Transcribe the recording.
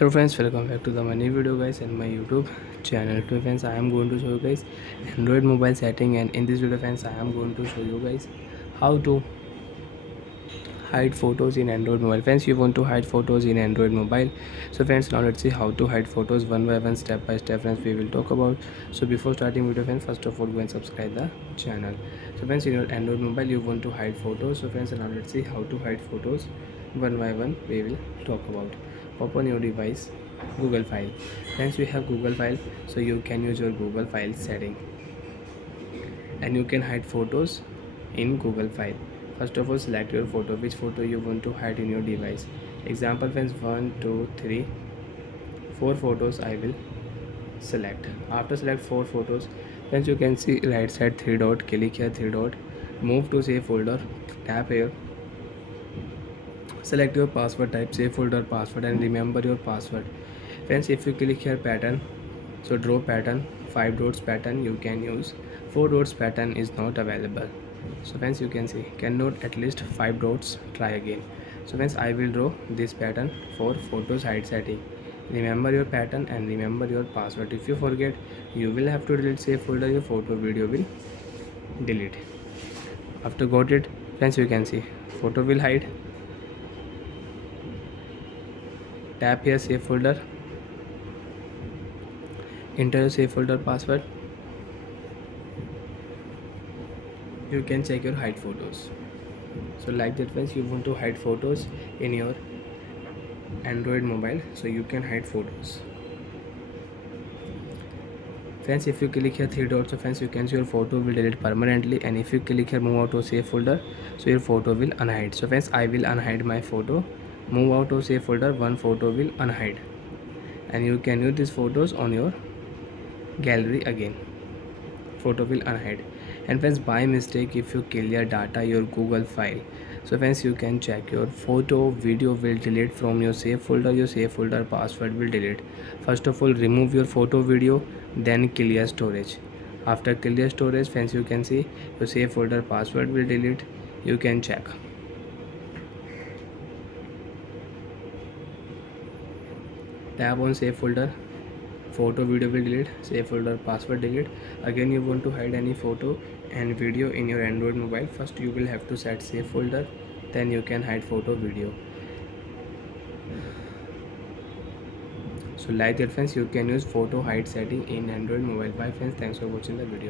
Hello friends, welcome back to the my new video guys and my YouTube channel. Today friends, I am going to show you guys Android mobile setting, and in this video friends I am going to show you guys how to hide photos in Android mobile. Friends, you want to hide photos in Android mobile. So friends, now let's see how to hide photos one by one, step by step friends we will talk about. So before starting video friends, first of all go and subscribe the channel. So friends, in your Android mobile you want to hide photos. So friends, now let's see how to hide photos one by one we will talk about. Open your device, Google file. Friends, we have Google file, so you can use your Google file setting and you can hide photos in Google file. First of all, select your photo, which photo you want to hide in your device. Example friends, 1 2 3 4 photos I will select. After select 4 photos friends, you can see right side 3 dot, click here 3 dot, move to save folder, tap here, select your password type, save folder password and remember your password. Friends, if you click here pattern, so draw pattern, 5 dots pattern you can use, 4 dots pattern is not available. So friends, you can see cannot at least 5 dots, try again. So friends, I will draw this pattern for photos hide setting. Remember your pattern and remember your password. If you forget, you will have to delete save folder, your photo video will delete. After got it friends, you can see photo will hide, tap here save folder, enter your save folder password, you can check your hide photos. So like that friends, you want to hide photos in your Android mobile, so you can hide photos. Friends, if you click here 3 dots, so friends, you can see your photo will delete permanently, and if you click here move out to save folder, so your photo will unhide. So friends, I will unhide my photo, move out to save folder, one photo will unhide and you can use these photos on your gallery again, photo will unhide. And friends, by mistake if you clear data your Google file, so friends, you can check your photo video will delete from your save folder, your save folder password will delete. First of all, remove your photo video, then clear storage. After clear storage friends, you can see your save folder password will delete. You can check, tap on save folder, photo video will delete, save folder password delete. Again you want to hide any photo and video in your Android mobile, first you will have to set save folder, then you can hide photo video. So like that friends, you can use photo hide setting in Android mobile. Bye friends, thanks for watching the video.